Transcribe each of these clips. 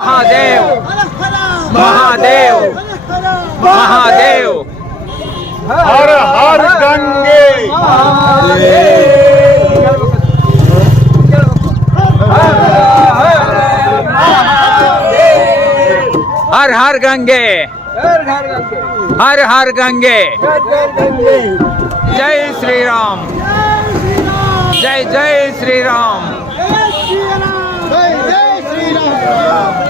महादेव। महादेव। महादेव। हर हर गंगे। हर हर गंगे। हर हर गंगे। जय श्री राम जय जय श्री राम जय श्री राम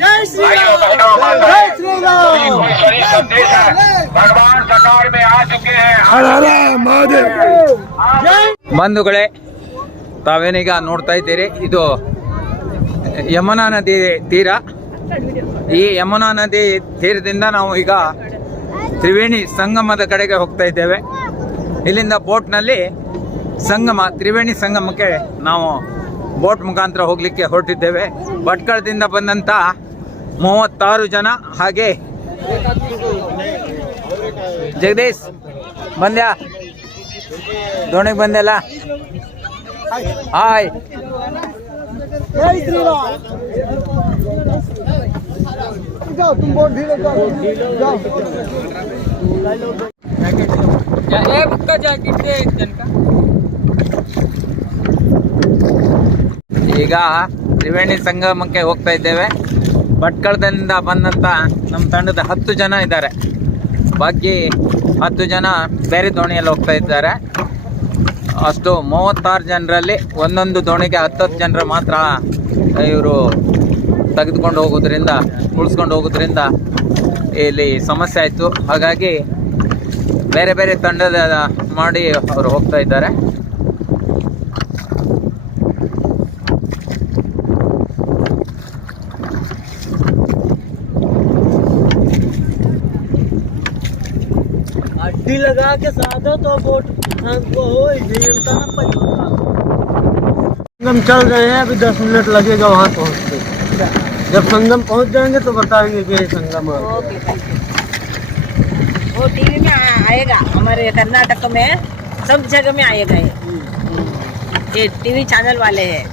जय श्री राम ये कोई शरीर संदेश है भगवान सरकार में आ चुके हैं जय ಬಂಧುಗಳೇ ತಾವೇನೀಗ ನೋಡ್ತಾ ಇದ್ದೀರಿ ಇದು ಯಮುನಾ ನದಿ ತೀರ ಈ ಯಮುನಾ ನದಿ ತೀರದಿಂದ ನಾವು ಈಗ ತ್ರಿವೇಣಿ ಸಂಗಮದ ಕಡೆಗೆ ಹೋಗ್ತಾ ಇದ್ದೇವೆ ಇಲ್ಲಿಂದ ಬೋಟ್ನಲ್ಲಿ ಸಂಗಮ ತ್ರಿವೇಣಿ ಸಂಗಮಕ್ಕೆ ನಾವು ಬೋಟ್ ಮುಖಾಂತರ ಹೋಗಲಿಕ್ಕೆ ಹೊರಟಿದ್ದೇವೆ. ಭಟ್ಕಳದಿಂದ ಬಂದಂಥ ಮೂವತ್ತಾರು ಜನ ಹಾಗೆ ಜಗದೀಶ್ ಬಂದ್ಯಾ? ದೋಣಿಗೆ ಬಂದೆಲ್ಲ ಹಾಯ್. जय ಈಗ ತ್ರಿವೇಣಿ ಸಂಗಮಕ್ಕೆ ಹೋಗ್ತಾ ಇದ್ದೇವೆ. ಭಟ್ಕಳದಿಂದ ಬಂದಂತ ನಮ್ಮ ತಂಡದ ಹತ್ತು ಜನ ಇದ್ದಾರೆ. ಬಾಕಿ ಹತ್ತು ಜನ ಬೇರೆ ದೋಣಿಯಲ್ಲಿ ಹೋಗ್ತಾ ಇದ್ದಾರೆ. ಅಷ್ಟು ಮೂವತ್ತಾರು ಜನರಲ್ಲಿ ಒಂದೊಂದು ದೋಣಿಗೆ ಹತ್ತತ್ತು ಜನರು ಮಾತ್ರ ಇವರು ತೆಗೆದುಕೊಂಡು ಹೋಗೋದ್ರಿಂದ ಉಳಿಸ್ಕೊಂಡು ಹೋಗೋದ್ರಿಂದ ಇಲ್ಲಿ ಸಮಸ್ಯೆ ಆಯಿತು. ಹಾಗಾಗಿ ಬೇರೆ ಬೇರೆ ತಂಡದ ಮಾಡಿ ಅವರು ಹೋಗ್ತಾ ಇದ್ದಾರೆ. अड्डी लगा के साधो तो बोट हमको हो नियंत्रण ना पड़ी संगम चल रहे हैं अभी दस मिनट लगेगा वहाँ पहुँचते जब संगम पहुँच जाएंगे तो बताएंगे कि ये संगम है ओके थैंक यू वो टीवी में आ- आएगा हमारे कर्नाटक में सब जगह में आएगा ये ये टीवी चैनल वाले हैं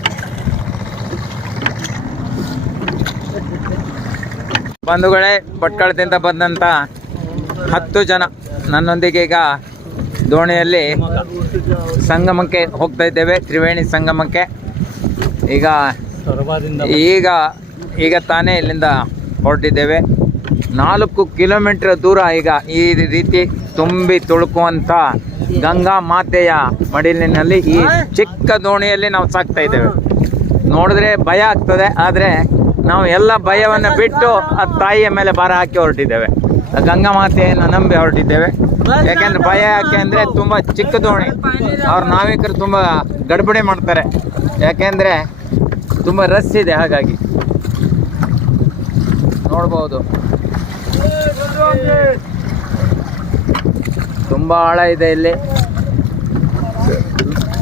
ಬಂಧುಗಳೇ ಭಟ್ಕಳದಿಂದ ಬಂದಂಥ ಹತ್ತು ಜನ ನನ್ನೊಂದಿಗೆ ಈಗ ದೋಣಿಯಲ್ಲಿ ಸಂಗಮಕ್ಕೆ ಹೋಗ್ತಾ ಇದ್ದೇವೆ ತ್ರಿವೇಣಿ ಸಂಗಮಕ್ಕೆ. ಈಗ ಈಗ ಈಗ ತಾನೇ ಇಲ್ಲಿಂದ ಹೊರಟಿದ್ದೇವೆ. ನಾಲ್ಕು ಕಿಲೋಮೀಟರ್ ದೂರ ಈಗ ಈ ರೀತಿ ತುಂಬಿ ತುಳುಕುವಂಥ ಗಂಗಾ ಮಾತೆಯ ಮಡಿಲಿನಲ್ಲಿ ಈ ಚಿಕ್ಕ ದೋಣಿಯಲ್ಲಿ ನಾವು ಸಾಕ್ತಾ ಇದ್ದೇವೆ. ನೋಡಿದ್ರೆ ಭಯ ಆಗ್ತದೆ ಆದರೆ ನಾವು ಎಲ್ಲ ಭಯವನ್ನು ಬಿಟ್ಟು ಆ ತಾಯಿಯ ಮೇಲೆ ಭಾರ ಹಾಕಿ ಹೊರಟಿದ್ದೇವೆ. ಗಂಗಾ ಮಾತೆಯನ್ನು ನಂಬಿ ಹೊರಟಿದ್ದೇವೆ ಯಾಕೆಂದ್ರೆ ಭಯ ಯಾಕೆ ಅಂದರೆ ತುಂಬ ಚಿಕ್ಕ ದೋಣಿ. ಅವ್ರ ನಾವಿಕರು ತುಂಬ ಗಡ್ಬಡಿ ಮಾಡ್ತಾರೆ. ಯಾಕೆಂದರೆ ತುಂಬ ರಸ್ ಇದೆ ಹಾಗಾಗಿ. ನೋಡ್ಬೋದು. ತುಂಬ ಆಳ ಇದೆ ಇಲ್ಲಿ.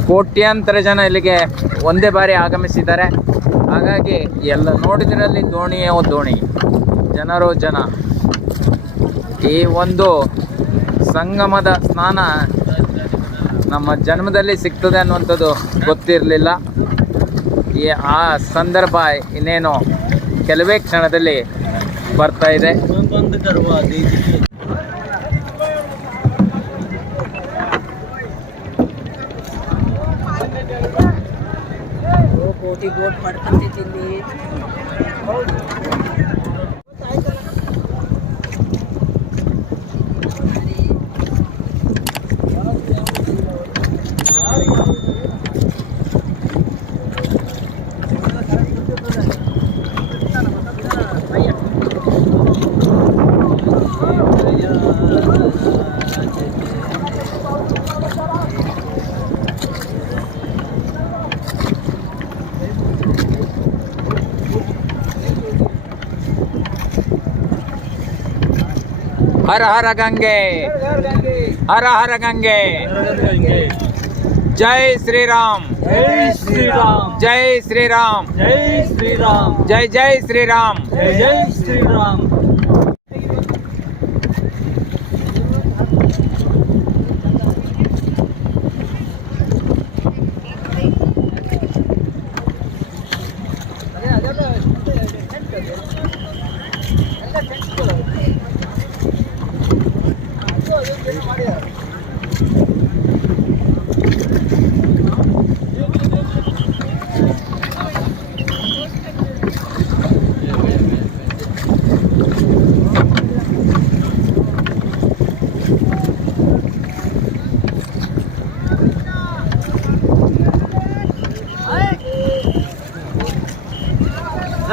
ಕೋಟ್ಯಾಂತರ ಜನ ಇಲ್ಲಿಗೆ ಒಂದೇ ಬಾರಿ ಆಗಮಿಸಿದ್ದಾರೆ. ಹಾಗಾಗಿ ಎಲ್ಲ ನೋಡಿದ್ರಲ್ಲಿ ದೋಣಿಯೇ ದೋಣಿ. ಜನರೋ ಜನ. ಈ ಒಂದು ಸಂಗಮದ ಸ್ನಾನ ನಮ್ಮ ಜನ್ಮದಲ್ಲಿ ಸಿಗ್ತದೆ ಅನ್ನುವಂಥದ್ದು ಗೊತ್ತಿರಲಿಲ್ಲ. ಈ ಆ ಸಂದರ್ಭ ಇನ್ನೇನು ಕೆಲವೇ ಕ್ಷಣದಲ್ಲಿ ಬರ್ತಾ ಇದೆ. बंद हर हर गंगे। हर हर गंगे। जय श्री राम जय श्री राम जय श्री राम जय श्री राम जय जय श्री राम जय जय श्री राम ಈ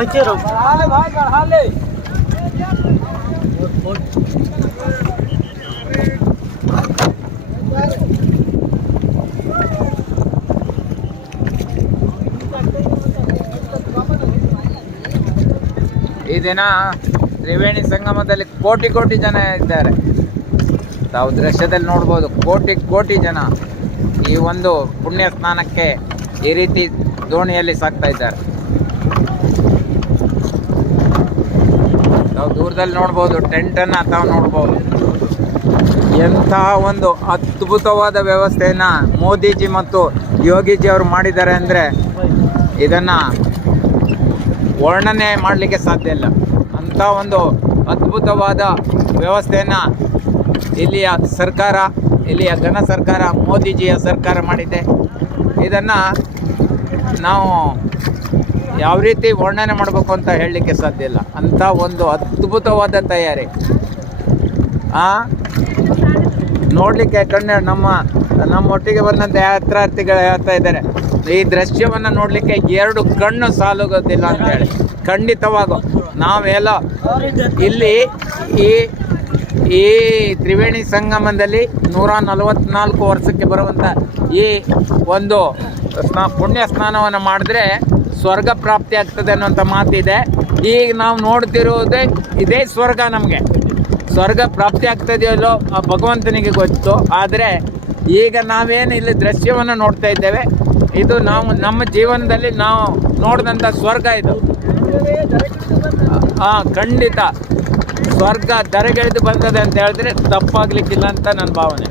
ದಿನ ತ್ರಿವೇಣಿ ಸಂಗಮದಲ್ಲಿ ಕೋಟಿ ಕೋಟಿ ಜನ ಇದ್ದಾರೆ. ತಾವು ದೃಶ್ಯದಲ್ಲಿ ನೋಡ್ಬೋದು ಕೋಟಿ ಕೋಟಿ ಜನ ಈ ಒಂದು ಪುಣ್ಯ ಸ್ನಾನಕ್ಕೆ ಈ ರೀತಿ ದೋಣಿಯಲ್ಲಿ ಸಾಕ್ತಾ ಇದ್ದಾರೆ. ತಾವು ದೂರದಲ್ಲಿ ನೋಡ್ಬೋದು ಟೆಂಟನ್ನು ತಾವು ನೋಡ್ಬೋದು. ಎಂಥ ಒಂದು ಅದ್ಭುತವಾದ ವ್ಯವಸ್ಥೆಯನ್ನು ಮೋದಿಜಿ ಮತ್ತು ಯೋಗಿಜಿ ಅವರು ಮಾಡಿದ್ದಾರೆ ಅಂದರೆ ಇದನ್ನು ವರ್ಣನೆ ಮಾಡಲಿಕ್ಕೆ ಸಾಧ್ಯ ಇಲ್ಲ. ಅಂಥ ಒಂದು ಅದ್ಭುತವಾದ ವ್ಯವಸ್ಥೆಯನ್ನು ಇಲ್ಲಿಯ ಸರ್ಕಾರ, ಇಲ್ಲಿಯ ಘನ ಸರ್ಕಾರ, ಮೋದಿಜಿಯ ಸರ್ಕಾರ ಮಾಡಿದೆ. ಇದನ್ನು ನಾವು ಯಾವ ರೀತಿ ವರ್ಣನೆ ಮಾಡಬೇಕು ಅಂತ ಹೇಳಲಿಕ್ಕೆ ಸಾಧ್ಯ ಇಲ್ಲ. ಅಂಥ ಒಂದು ಅದ್ಭುತವಾದ ತಯಾರಿ. ಆ? ನೋಡಲಿಕ್ಕೆ ಕಣ್ಣು ನಮ್ಮ ನಮ್ಮ ಒಟ್ಟಿಗೆ ಬಂದಂಥ ಯಾತ್ರಾರ್ಥಿಗಳು ಹೇಳ್ತಾ ಇದ್ದಾರೆ. ಈ ದೃಶ್ಯವನ್ನು ನೋಡಲಿಕ್ಕೆ ಎರಡು ಕಣ್ಣು ಸಾಲುಗೋದಿಲ್ಲ ಅಂತ ಹೇಳಿ. ಖಂಡಿತವಾಗೂ. ನಾವೆಲ್ಲ ಇಲ್ಲಿ ಈ ಈ ತ್ರಿವೇಣಿ ಸಂಗಮದಲ್ಲಿ ನೂರ ನಲವತ್ನಾಲ್ಕು ವರ್ಷಕ್ಕೆ ಬರುವಂಥ ಈ ಒಂದು ಸ್ನಾ, ಪುಣ್ಯ ಸ್ನಾನವನ್ನು ಮಾಡಿದ್ರೆ ಸ್ವರ್ಗ ಪ್ರಾಪ್ತಿ ಆಗ್ತದೆ ಅನ್ನುವಂಥ ಮಾತಿದೆ. ಈಗ ನಾವು ನೋಡ್ತಿರುವುದೇ ಇದೇ ಸ್ವರ್ಗ ನಮಗೆ. ಸ್ವರ್ಗ ಪ್ರಾಪ್ತಿ ಆಗ್ತದೆಯಲ್ಲೋ ಆ ಭಗವಂತನಿಗೆ ಗೊತ್ತು. ಆದರೆ ಈಗ ನಾವೇನು ಇಲ್ಲಿ ದೃಶ್ಯವನ್ನು ನೋಡ್ತಾ ಇದ್ದೇವೆ. ಇದು ನಾವು ನಮ್ಮ ಜೀವನದಲ್ಲಿ ನಾವು ನೋಡಿದಂಥ ಸ್ವರ್ಗ ಇದು. ಹಾಂ ಖಂಡಿತ. ಸ್ವರ್ಗ ದರಗೆಳೆದು ಬಂದದೆ ಅಂತ ಹೇಳಿದ್ರೆ ತಪ್ಪಾಗಲಿಕ್ಕಿಲ್ಲ ಅಂತ ನನ್ನ ಭಾವನೆ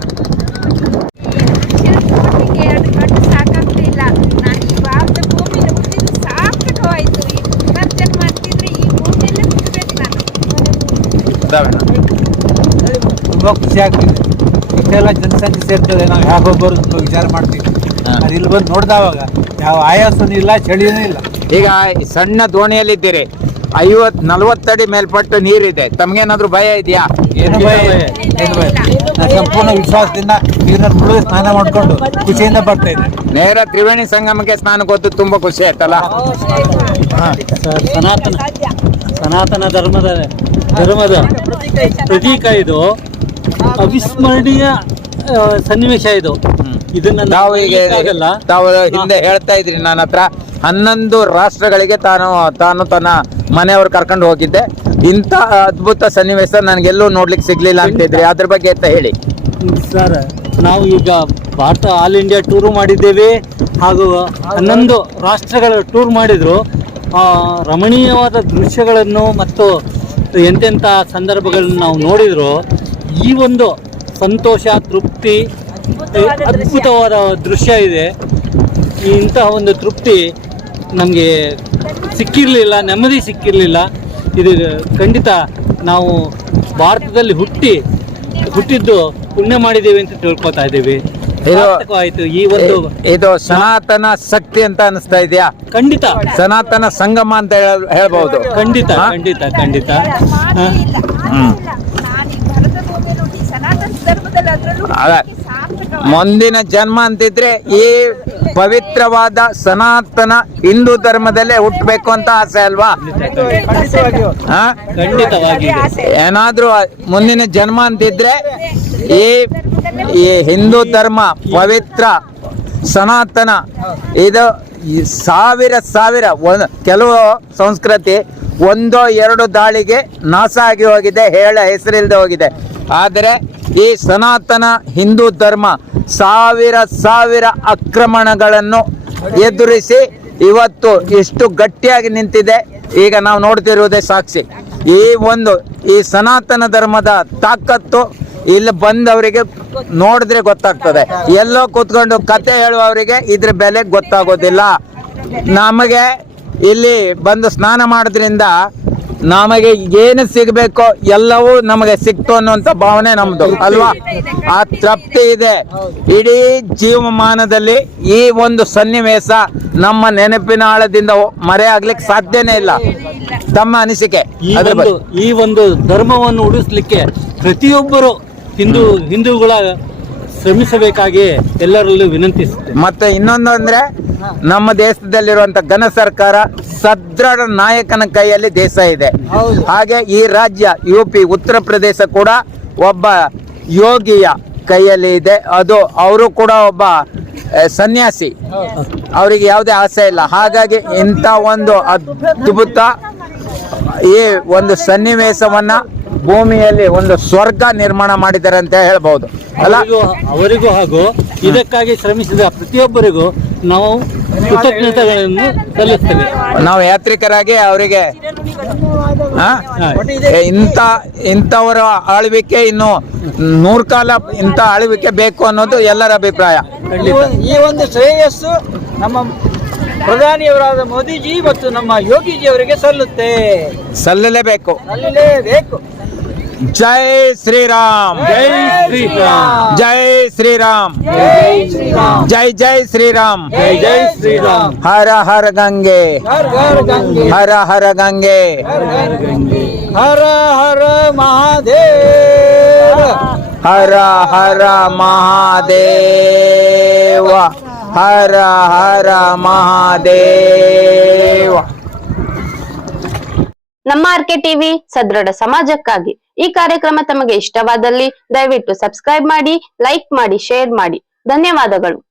ಕೋಟಿಗೆ ಎರಡು ಕಣ್ಣು ಸಾಕಾಗ್ತಿಲ್ಲ ನಾನು ಈ ಭಾರತ ಭೂಮಿಲಿ ಹುಟ್ಟಿದ್ದು ಸಾರ್ಥಕವಾಯ್ತು ಈ ಪುನರ್ಜನ್ಮ ಮಾಡ್ತಿದ್ರೆ ಈ ಭೂಮಿಯಲ್ಲೇ ಹುಟ್ಟಬೇಕು ನಾನು ಇದಾವೇನ? ತುಂಬ ಖುಷಿ ಆಗ್ತಿದೆ. ಇಷ್ಟೆಲ್ಲ ಜನಸಂಖ್ಯೆ ಸೇರ್ತದೆ ನಾವು ಯಾಗೊಬ್ಬರು ತುಂಬ ವಿಚಾರ ಮಾಡ್ತೀವಿ. ಅದು ಇಲ್ಲಿ ಬಂದು ನೋಡಿದವಾಗ ಯಾವ ಆಯಾಸನೂ ಇಲ್ಲ ಚಳಿಯೂ ಇಲ್ಲ. ಈಗ ಸಣ್ಣ ದೋಣಿಯಲ್ಲಿದ್ದೀರಿ. ಐವತ್ ನಲವತ್ತಡಿ ಮೇಲ್ಪಟ್ಟು ನೀರಿದೆ. ತಮ್ಗೇನಾದ್ರೂ ಭಯ ಇದೆಯಾ? ಏನು ಭಯ ಏನು ಭಯ ನಾನು ಸಂಪೂರ್ಣ ವಿಶ್ವಾಸದಿಂದ ನೀರಿನಲ್ಲಿ ಮುಳುಗಿ ಸ್ನಾನ ಮಾಡ್ಕೊಂಡು ಖುಷಿಯಿಂದ ಬರ್ತಾ ಇದ್ದೆ ನೇರ ತ್ರಿವೇಣಿ ಸಂಗಮಕ್ಕೆ ಸ್ನಾನಕ್ಕೆ ಹೋದ್ದು ತುಂಬಾ ಖುಷಿ ಆಯ್ತಲ್ಲ? ಸನಾತನ ಸನಾತನ ಧರ್ಮದ ಧರ್ಮದ ಪ್ರತೀಕ ಇದು. ಅವಿಸ್ಮರಣೀಯ ಸನ್ನಿವೇಶ ಇದು. ಇದನ್ನ ನಾವು ಈಗ ಆಗಲ್ಲ. ತಾವು ಹಿಂದೆ ಹೇಳ್ತಾ ಇದ್ರಿ ನನ್ನ ಹತ್ರ ಹನ್ನೊಂದು ರಾಷ್ಟ್ರಗಳಿಗೆ ತಾನು ತಾನು ತನ್ನ ಮನೆಯವ್ರು ಕರ್ಕೊಂಡು ಹೋಗಿದ್ದೆ. ಇಂಥ ಅದ್ಭುತ ಸನ್ನಿವೇಶ ನನಗೆಲ್ಲೂ ನೋಡ್ಲಿಕ್ಕೆ ಸಿಗ್ಲಿಲ್ಲ ಅಂತಿದ್ರಿ ಅದ್ರ ಬಗ್ಗೆ ಅಂತ ಹೇಳಿ. ಸರ್ ನಾವು ಈಗ ಭಾರತ ಆಲ್ ಇಂಡಿಯಾ ಟೂರು ಮಾಡಿದ್ದೇವೆ. ಹಾಗೂ ಹನ್ನೊಂದು ರಾಷ್ಟ್ರಗಳ ಟೂರ್ ಮಾಡಿದ್ರು. ರಮಣೀಯವಾದ ದೃಶ್ಯಗಳನ್ನು ಮತ್ತು ಎಂತೆಂಥ ಸಂದರ್ಭಗಳನ್ನು ನಾವು ನೋಡಿದ್ರು, ಈ ಒಂದು ಸಂತೋಷ, ತೃಪ್ತಿ ಅದ್ಭುತವಾದ ದೃಶ್ಯ ಇದೆ. ಇಂತಹ ಒಂದು ತೃಪ್ತಿ ನಮಗೆ ಸಿಕ್ಕಿರಲಿಲ್ಲ, ನೆಮ್ಮದಿ ಸಿಕ್ಕಿರಲಿಲ್ಲ. ಇದು ಖಂಡಿತ ನಾವು ಭಾರತದಲ್ಲಿ ಹುಟ್ಟಿ, ಹುಟ್ಟಿದ್ದು ಪುಣ್ಯ ಮಾಡಿದ್ದೇವೆ ಅಂತ ತಿಳ್ಕೊತಾ ಇದ್ದೇವೆ. ಈ ಒಂದು ಇದು ಸನಾತನ ಶಕ್ತಿ ಅಂತ ಅನಿಸ್ತಾ ಇದೆಯಾ? ಖಂಡಿತ. ಸನಾತನ ಸಂಗಮ ಅಂತ ಹೇಳಬಹುದು ಖಂಡಿತ ಖಂಡಿತ ಖಂಡಿತ. ಮುಂದಿನ ಜನ್ಮ ಅಂತಿದ್ರೆ ಈ ಪವಿತ್ರವಾದ ಸನಾತನ ಹಿಂದೂ ಧರ್ಮದಲ್ಲೇ ಹುಟ್ಟಬೇಕು ಅಂತ ಆಸೆ ಅಲ್ವಾ? ಹಾ ಖಂಡಿತವಾಗಿ ಏನಾದ್ರೂ ಮುಂದಿನ ಜನ್ಮ ಅಂತಿದ್ರೆ ಈ ಈ ಹಿಂದೂ ಧರ್ಮ ಪವಿತ್ರ, ಸನಾತನ, ಇದು ಸಾವಿರ ಸಾವಿರ ಕೆಲವು ಸಂಸ್ಕೃತಿ ಒಂದೋ ಎರಡು ದಾಳಿಗೆ ನಾಶ ಆಗಿ ಹೋಗಿದೆ, ಹೇಳ ಹೆಸರಿಲ್ಲದೆ ಹೋಗಿದೆ. ಆದರೆ ಈ ಸನಾತನ ಹಿಂದೂ ಧರ್ಮ ಸಾವಿರ ಸಾವಿರ ಆಕ್ರಮಣಗಳನ್ನು ಎದುರಿಸಿ ಇವತ್ತು ಎಷ್ಟು ಗಟ್ಟಿಯಾಗಿ ನಿಂತಿದೆ. ಈಗ ನಾವು ನೋಡ್ತಿರುವುದೇ ಸಾಕ್ಷಿ. ಈ ಒಂದು ಈ ಸನಾತನ ಧರ್ಮದ ತಾಕತ್ತು ಇಲ್ಲಿ ಬಂದವರಿಗೆ ನೋಡಿದ್ರೆ ಗೊತ್ತಾಗ್ತದೆ. ಎಲ್ಲೋ ಕೂತ್ಕೊಂಡು ಕತೆ ಹೇಳುವವರಿಗೆ ಇದ್ರ ಬೆಲೆ ಗೊತ್ತಾಗೋದಿಲ್ಲ. ನಮಗೆ ಇಲ್ಲಿ ಬಂದು ಸ್ನಾನ ಮಾಡೋದ್ರಿಂದ ನಮಗೆ ಏನು ಸಿಗಬೇಕೋ ಎಲ್ಲವೂ ನಮಗೆ ಸಿಕ್ತು ಅನ್ನುವಂಥ ಭಾವನೆ ನಮ್ದು ಅಲ್ವಾ? ಆ ತೃಪ್ತಿ ಇದೆ. ಇಡೀ ಜೀವಮಾನದಲ್ಲಿ ಈ ಒಂದು ಸನ್ನಿವೇಶ ನಮ್ಮ ನೆನಪಿನ ಆಳದಿಂದ ಮರೆ ಆಗ್ಲಿಕ್ಕೆ ಸಾಧ್ಯನೇ ಇಲ್ಲ. ತಮ್ಮ ಅನಿಸಿಕೆ ಈ ಒಂದು ಧರ್ಮವನ್ನು ಉಳಿಸ್ಲಿಕ್ಕೆ ಪ್ರತಿಯೊಬ್ಬರು ಹಿಂದೂ ಹಿಂದೂಗಳ ಶ್ರಮಿಸಬೇಕಾಗಿ ಎಲ್ಲರಲ್ಲೂ ವಿನಂತಿಸುತ್ತೆ ಮತ್ತೆ ಇನ್ನೊಂದು ಅಂದ್ರೆ ನಮ್ಮ ದೇಶದಲ್ಲಿರುವಂತ ಘನ ಸರ್ಕಾರ ಸದೃಢ ನಾಯಕನ ಕೈಯಲ್ಲಿ ದೇಶ ಇದೆ. ಹಾಗೆ ಈ ರಾಜ್ಯ ಯು ಪಿ ಉತ್ತರ ಪ್ರದೇಶ ಕೂಡ ಒಬ್ಬ ಯೋಗಿಯ ಕೈಯಲ್ಲಿ ಇದೆ. ಅದು ಅವರು ಕೂಡ ಒಬ್ಬ ಸನ್ಯಾಸಿ. ಅವರಿಗೆ ಯಾವುದೇ ಆಸೆ ಇಲ್ಲ. ಹಾಗಾಗಿ ಇಂಥ ಒಂದು ಅದ್ಭುತ ಈ ಒಂದು ಸನ್ನಿವೇಶವನ್ನ ಭೂಮಿಯಲ್ಲಿ ಒಂದು ಸ್ವರ್ಗ ನಿರ್ಮಾಣ ಮಾಡಿದ್ದಾರೆ ಅಂತ ಹೇಳ್ಬಹುದು ಅಲ್ಲ? ಅವರಿಗೂ ಹಾಗೂ ಇದಕ್ಕಾಗಿ ಶ್ರಮಿಸಿದ ಪ್ರತಿಯೊಬ್ಬರಿಗೂ ನಾವು ಕೃತಜ್ಞತೆಗಳನ್ನು ಸಲ್ಲಿಸ್ತೇವೆ. ನಾವು ಯಾತ್ರಿಕರಾಗಿ ಅವರಿಗೆ ಇಂಥ ಇಂಥವರ ಆಳ್ವಿಕೆ ಇನ್ನು ನೂರ್ ಕಾಲ ಇಂಥ ಆಳ್ವಿಕೆ ಬೇಕು ಅನ್ನೋದು ಎಲ್ಲರ ಅಭಿಪ್ರಾಯ. ಈ ಒಂದು ಶ್ರೇಯಸ್ಸು ನಮ್ಮ ಪ್ರಧಾನಿಯವರಾದ ಮೋದಿಜಿ ಮತ್ತು ನಮ್ಮ ಯೋಗಿಜಿ ಅವರಿಗೆ ಸಲ್ಲುತ್ತೆ. ಸಲ್ಲಲೇಬೇಕು. ಸಲ್ಲಲೇಬೇಕು. ಜೈ ಶ್ರೀರಾಮ್ ಜೈ ಶ್ರೀರಾಮ್ ಜೈ ಶ್ರೀರಾಮ್ ಜೈ ಜೈ ಶ್ರೀರಾಮ್ ಜೈ ಜೈ ಶ್ರೀರಾಮ್ ಹರ ಹರ ಗಂಗೆ ಹರ ಹರ ಗಂಗೆ ಹರ ಹರ ಗಂಗೆ ಹರ ಹರ ಮಹಾದೇವ ಹರ ಹರ ಮಹಾದೇವ ಹರ ಹರ ಮಹಾದೇವ ನಮ್ಮ ಆರ್ಕೆ ಟಿವಿ ಸದೃಢ ಸಮಾಜಕ್ಕಾಗಿ ಈ ಕಾರ್ಯಕ್ರಮ ತಮಗೆ ಇಷ್ಟವಾದಲ್ಲಿ ದಯವಿಟ್ಟು ಸಬ್ಸ್ಕ್ರೈಬ್ ಮಾಡಿ ಲೈಕ್ ಮಾಡಿ ಶೇರ್ ಮಾಡಿ. ಧನ್ಯವಾದಗಳು.